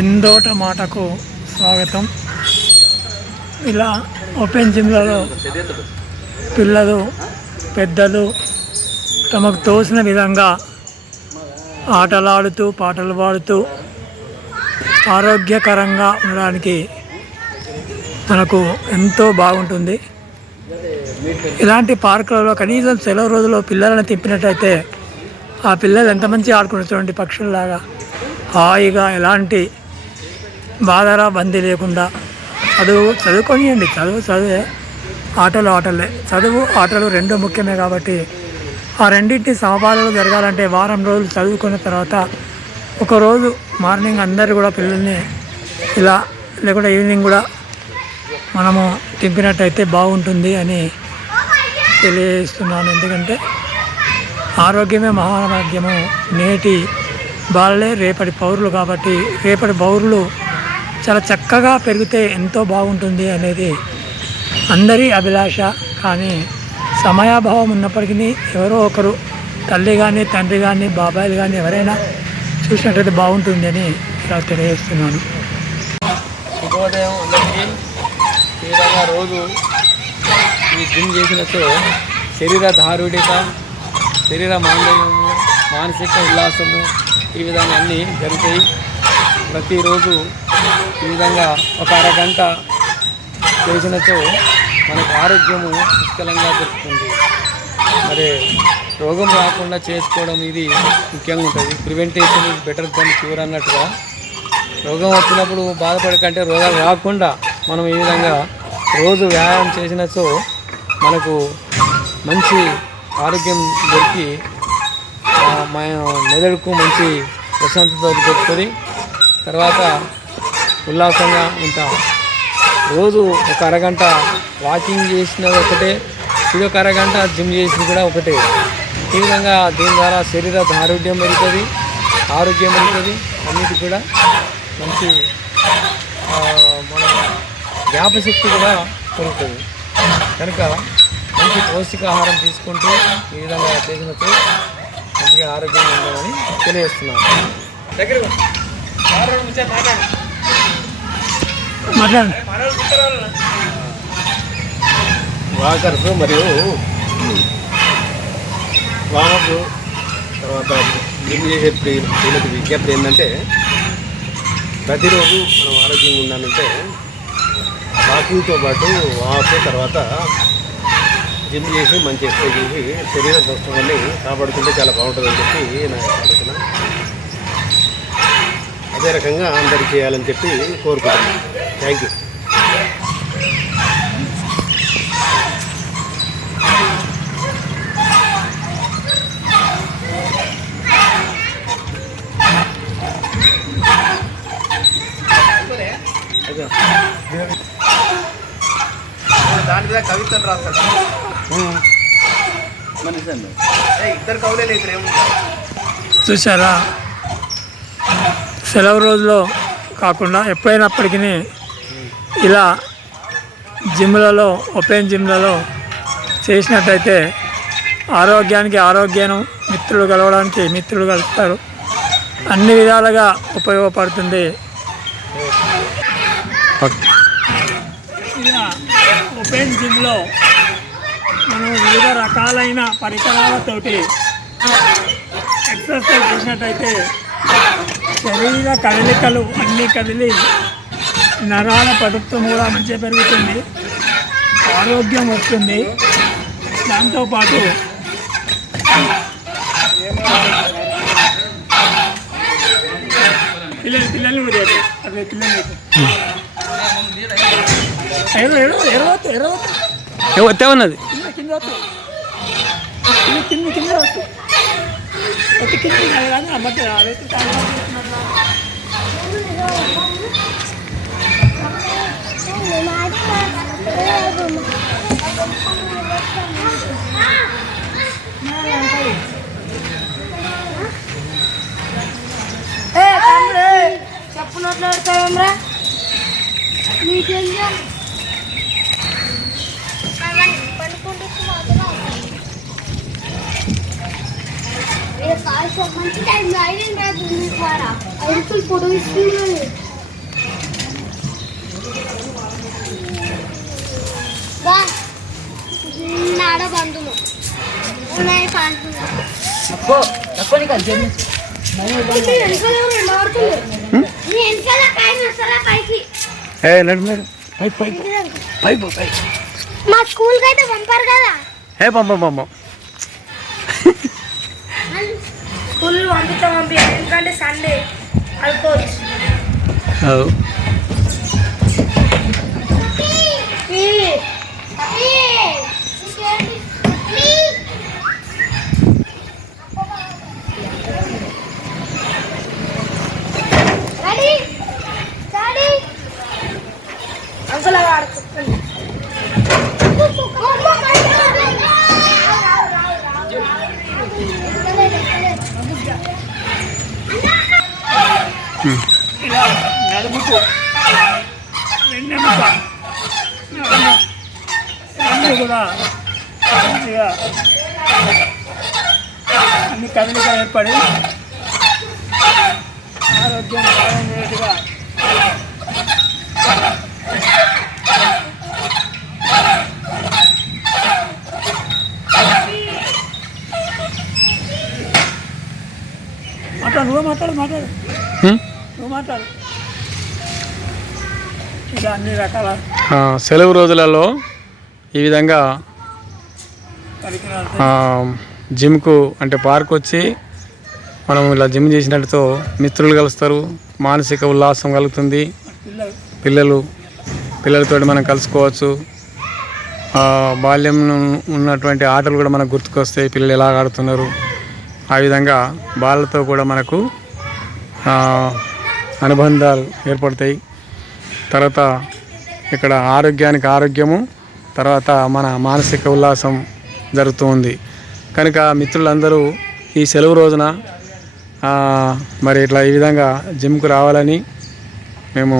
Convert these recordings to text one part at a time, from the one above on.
ఎందోట మాటకు స్వాగతం. ఇలా ఓపెన్ జిమ్లలో పిల్లలు పెద్దలు తమకు తోసిన విధంగా ఆటలాడుతూ పాటలు పాడుతూ ఆరోగ్యకరంగా ఉండడానికి మనకు ఎంతో బాగుంటుంది. ఇలాంటి పార్కులలో కనీసం సెలవు రోజుల్లో పిల్లలను తిప్పినట్టయితే ఆ పిల్లలు ఎంత మంచి ఆడుకున్నటువంటి పక్షుల్లాగా హాయిగా ఎలాంటి బాధరా బందీ లేకుండా చదువుకొనియండి. చదువే, ఆటలే. చదువు ఆటలు రెండు ముఖ్యమే కాబట్టి ఆ రెండింటి సమపాలలో జరగాలంటే వారం రోజులు చదువుకున్న తర్వాత ఒకరోజు మార్నింగ్ అందరూ కూడా పిల్లల్ని ఇలా లేకుంటే ఈవినింగ్ కూడా మనము తింపినట్టయితే బాగుంటుంది అని తెలియజేస్తున్నాను. ఎందుకంటే ఆరోగ్యమే మహాభాగ్యము. నేటి బాలలే రేపటి పౌరులు కాబట్టి రేపటి పౌరులు చాలా చక్కగా పెరిగితే ఎంతో బాగుంటుంది అనేది అందరి అభిలాష. కానీ సమయాభావం ఉన్నప్పటికీ ఎవరో ఒకరు తల్లి కానీ తండ్రి కానీ బాబాయిలు కానీ ఎవరైనా చూసినట్టయితే బాగుంటుంది అని ఇలా తెలియజేస్తున్నాను. శుభోదయం అందరికీ. ఈ విధంగా రోజు ఈ జిమ్ చేసినట్టు శరీర దారుడిక, శరీర మాంద్యము, మానసిక ఉల్లాసము ఈ విధంగా అన్నీ జరుగుతాయి. ప్రతిరోజు ఈ విధంగా ఒక అరగంట చేసినచో మనకు ఆరోగ్యము పుష్కలంగా దొరుకుతుంది. మరి రోగం రాకుండా చేసుకోవడం ఇది ముఖ్యంగా ఉంటుంది. Prevention is better then cure అన్నట్టుగా రోగం వచ్చినప్పుడు బాధపడకంటే రోగాలు రాకుండా మనం ఈ విధంగా రోజు వ్యాయామం చేసినచో మనకు మంచి ఆరోగ్యం దొరికి మెదడుకు మంచి ప్రశాంతత దొరుకుతుంది. తర్వాత ఉల్లాసంగా ఉంటాం. రోజు ఒక అరగంట వాకింగ్ చేసినది ఒకటే, ఇది ఒక అరగంట జిమ్ చేసినది కూడా ఒకటే. ఈ విధంగా దీని ద్వారా శరీర ఆరోగ్యం పెరుగుతుంది, ఆరోగ్యం పెరుగుతుంది. అన్నిటి కూడా మంచి మన జ్ఞాపశక్తి కూడా పెరుగుతుంది. కనుక మంచి పౌష్టికాహారం తీసుకుంటూ ఈ విధంగా చేసినట్టు మంచిగా ఆరోగ్యంగా ఉండాలని తెలియజేస్తున్నాను. వాకర్స్ మరియు వామప్ తర్వాత జిమ్ చేసే వీళ్ళకి విజ్ఞప్తి ఏంటంటే ప్రతిరోజు మనం ఆరోగ్యంగా ఉండాలంటే వాకింగ్తో పాటు వామప్ తర్వాత జిమ్ చేసి మంచి ఎక్సర్సైజ్ చేసి శరీర స్వస్థతని కాపాడుకుంటే చాలా బాగుంటుందని చెప్పి నా ఆలోచన. అదే రకంగా అందరికీ చేయాలని చెప్పి కోరుకుంటున్నాను. Thank you. దాని మీద కవితలు రాస్తాడు ఇద్దరు కవులే లేదు. చూసారా, సెలవు రోజులో కాకుండా ఎప్పుడైనప్పటికీ ఇలా జిమ్లలో ఓపెన్ జిమ్లలో చేసినట్టయితే ఆరోగ్యానికి ఆరోగ్యం, మిత్రులు కలవడానికి మిత్రులు కలుస్తారు, అన్ని విధాలుగా ఉపయోగపడుతుంది. ఇలా ఓపెన్ జిమ్లో మనం వివిధ రకాలైన పరికరాలతోటి ఎక్సర్సైజ్ చేసినట్టయితే శరీర కదలికలు అన్నీ కదిలి నరాల పటుత్వం కూడా మంచిగా పెరుగుతుంది, ఆరోగ్యం వస్తుంది. దాంతోపాటు పిల్లలు అదే పిల్లలు వస్తే ఉన్నది కింద చెప్పునట్లు ఆడతావమ్రా నీకేం పనుకుంటే మంచి టైం ఐదు రాదు 5 రూపాయలు ఫోటో తీసుకున్నాను. ఆడ బంధువులు ఉన్నాయి పాంటు మా స్కూల్ కి అయితే పంపారు కదా పంపం స్కూల్ పంపిస్తాం ఎందుకంటే సండే అనుకోవచ్చు అంకుల్ ఆడుకుంటుంది ఇలా నడుముకు వెన్నెముక అన్నీ కూడా మంచిగా అన్ని కదలిక ఏర్పడి ఆరోగ్యం బాగుండేట్టుగా మాట్లాడు నువ్వు మాట్లాడు ఇలా అన్ని రకాల సెలవు రోజులలో ఈ విధంగా పరికరాలు జిమ్కు అంటే పార్క్ వచ్చి మనం ఇలా జిమ్ చేసినట్టుతో మిత్రులు కలుస్తారు, మానసిక ఉల్లాసం కలుగుతుంది. పిల్లలతో మనం కలుసుకోవచ్చు. బాల్యం ఉన్నటువంటి ఆటలు కూడా మనకు గుర్తుకొస్తాయి, పిల్లలు ఎలా ఆడుతున్నారు. ఆ విధంగా బాలతో కూడా మనకు అనుబంధాలు ఏర్పడతాయి. తర్వాత ఇక్కడ ఆరోగ్యానికి ఆరోగ్యము, తర్వాత మన మానసిక ఉల్లాసం జరుగుతూ ఉంది. కనుక మిత్రులందరూ ఈ సెలవు రోజున మరి ఇట్లా ఈ విధంగా జిమ్కు రావాలని మేము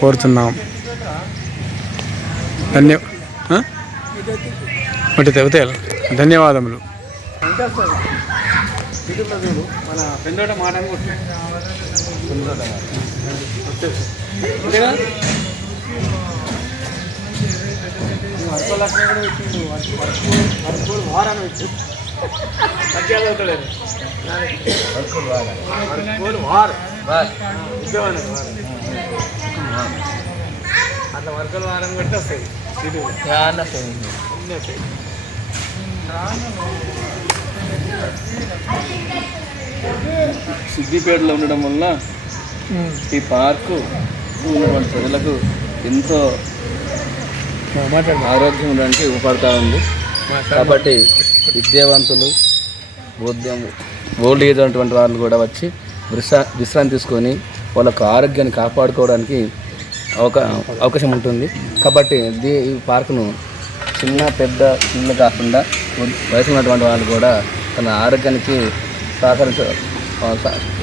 కోరుతున్నాం. ధన్యవాదములు. మన పెందోట మాట వారాన్ని వచ్చి అట్లా వర్కలు వారం కొట్టి వస్తాయి. సిద్దిపేటలో ఉండడం వల్ల ఈ పార్కు ఉన్నటువంటి ప్రజలకు ఎంతో ఆరోగ్యం ఉండడానికి ఉపడుతూ ఉంది. కాబట్టి విద్యావంతులు, ఓల్డ్ ఏజ్ అటువంటి వాళ్ళు కూడా వచ్చి విశ్రాంతి తీసుకొని వాళ్ళకు ఆరోగ్యాన్ని కాపాడుకోవడానికి అవకాశం ఉంటుంది. కాబట్టి ఈ పార్కును చిన్న పెద్ద పిల్లలు కాకుండా వయసు ఉన్నటువంటి వాళ్ళు కూడా తన ఆరోగ్యానికి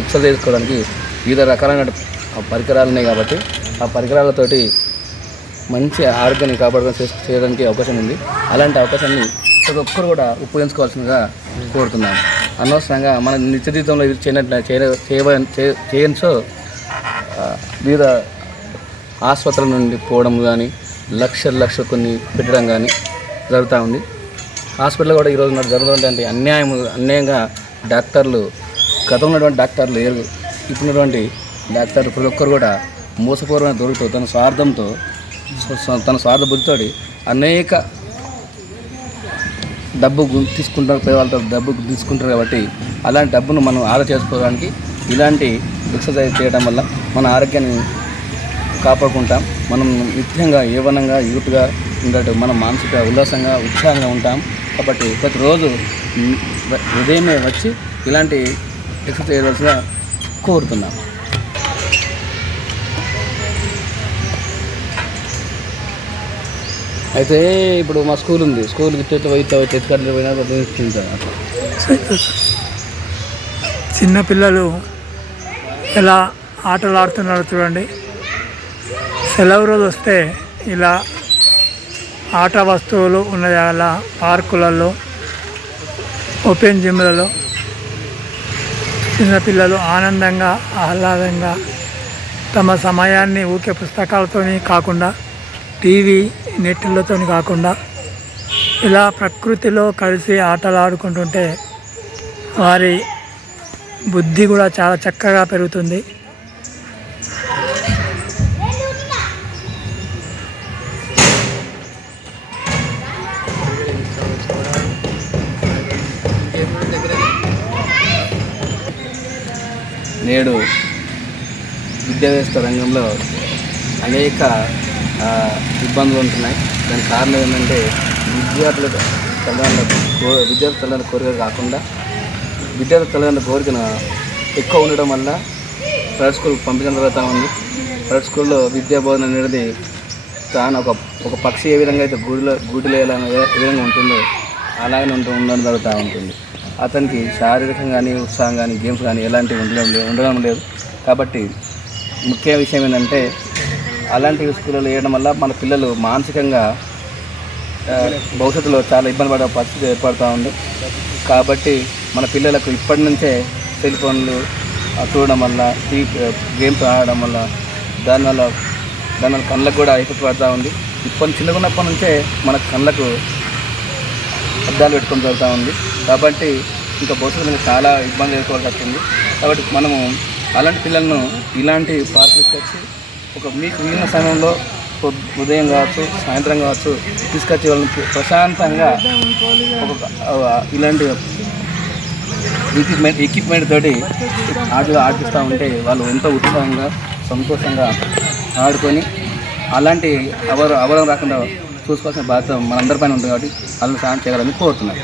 ఎక్సర్సైజ్ చేసుకోవడానికి వివిధ రకాలైన పరికరాలు ఉన్నాయి. కాబట్టి ఆ పరికరాలతోటి మంచి ఆరోగ్యాన్ని కాపాడుకొని చేయడానికి అవకాశం ఉంది. అలాంటి అవకాశాన్ని ప్రతి ఒక్కరు కూడా ఉపయోగించుకోవాల్సిందిగా కోరుతున్నాం. అనవసరంగా మన నిత్య జీవితంలో చేయనిచో వివిధ ఆసుపత్రుల నుండి పోవడం కానీ లక్షలు కొన్ని పెట్టడం కానీ జరుగుతూ ఉంది. హాస్పిటల్ కూడా ఈరోజు జరుగుతున్నటువంటి అన్యాయంగా డాక్టర్లు, గతంలో ఉన్నటువంటి డాక్టర్లు లేరు, ఇప్పుడున్నటువంటి డాక్టర్లు ప్రతి ఒక్కరు కూడా మోసపూర్వమైన దొరుకుతూ తన స్వార్థ బుద్ధితో అనేక డబ్బు తీసుకుంటారు, పేదవాళ్ళతో డబ్బు తీసుకుంటారు. కాబట్టి అలాంటి డబ్బును మనం ఆదా చేసుకోవడానికి ఇలాంటి ఎక్సర్సైజ్ చేయడం వల్ల మన ఆరోగ్యాన్ని కాపాడుకుంటాం. మనం నిత్యంగా యవ్వనంగా యూత్గా ఉండటం, మనం మానసిక ఉల్లాసంగా ఉత్సాహంగా ఉంటాం. కాబట్టి ప్రతిరోజు ఉదయమే వచ్చి ఇలాంటి ఎక్సర్సైజ్ చేయవలసిగా కోరుతున్నాం. అయితే ఇప్పుడు మా స్కూల్ ఉంది, స్కూల్కి తెచ్చుకట్లు పోయినా చిన్నపిల్లలు ఎలా ఆటలు ఆడుతున్నారు చూడండి. సెలవు రోజు వస్తే ఇలా ఆట వస్తువులు ఉన్నది, అలా పార్కులలో, ఓపెన్ జిమ్లలో చిన్నపిల్లలు ఆనందంగా ఆహ్లాదంగా తమ సమయాన్ని ఊకే పుస్తకాలతో కాకుండా, టీవీ నెట్లతో కాకుండా ఇలా ప్రకృతిలో కలిసి ఆటలు ఆడుకుంటుంటే వారి బుద్ధి కూడా చాలా చక్కగా పెరుగుతుంది. నేడు విద్యా వ్యవస్థ రంగంలో అనేక ఇబ్బందులు ఉంటున్నాయి. దానికి కారణం ఏంటంటే విద్యార్థుల తల్లిదండ్రుల కోరిక కాకుండా విద్యార్థుల తల్లిదండ్రుల కోరికను ఎక్కువ ఉండడం వల్ల ప్రైవేట్ స్కూల్ పంపించడం జరుగుతూ ఉంది. ప్రైవేట్ స్కూల్లో విద్యా బోధన అనేది చాలా ఒక పక్షి ఏ విధంగా అయితే గూటిలో ఏ విధంగా ఉంటుందో అలాగే ఉండడం జరుగుతూ ఉంటుంది. అతనికి శారీరకంగా కానీ ఉత్సాహం కానీ గేమ్స్ కానీ ఎలాంటివి ఉండడం లేదు. కాబట్టి ముఖ్య విషయం ఏంటంటే అలాంటి స్కూళ్ళలో వేయడం వల్ల మన పిల్లలు మానసికంగా భవిష్యత్తులో చాలా ఇబ్బంది పడే పరిస్థితి ఏర్పడుతూ ఉంది. కాబట్టి మన పిల్లలకు ఇప్పటి నుంచే సెల్ ఫోన్లు చూడడం వల్ల గేమ్స్ ఆడడం వల్ల దానివల్ల కళ్ళకు కూడా ఎఫెక్ట్ పడుతూ ఉంది. చిన్నగున్నప్పటి నుంచే మన కళ్ళకు అద్దాలు పెట్టుకొని జరుగుతూ ఉంది. కాబట్టి ఇంకా భవిష్యత్తులో చాలా ఇబ్బంది ఎదుర్కోవాల్సి వస్తుంది. కాబట్టి మనము అలాంటి పిల్లలను ఇలాంటి పార్కులు తీసుకొచ్చి మీకు మిగిలిన సమయంలో ఉదయం కావచ్చు, సాయంత్రం కావచ్చు తీసుకొచ్చి వాళ్ళని ప్రశాంతంగా ఇలాంటి ఎక్విప్మెంట్ తోటి ఆటలు ఆడిపిస్తూ ఉంటే వాళ్ళు ఎంతో ఉత్సాహంగా సంతోషంగా ఆడుకొని అలాంటి అవరోధం రాకుండా చూసుకోవాల్సిన బాధ్యత మనందరిపైన ఉంటుంది. కాబట్టి వాళ్ళని సాయం చేయాలని కోరుతున్నాను.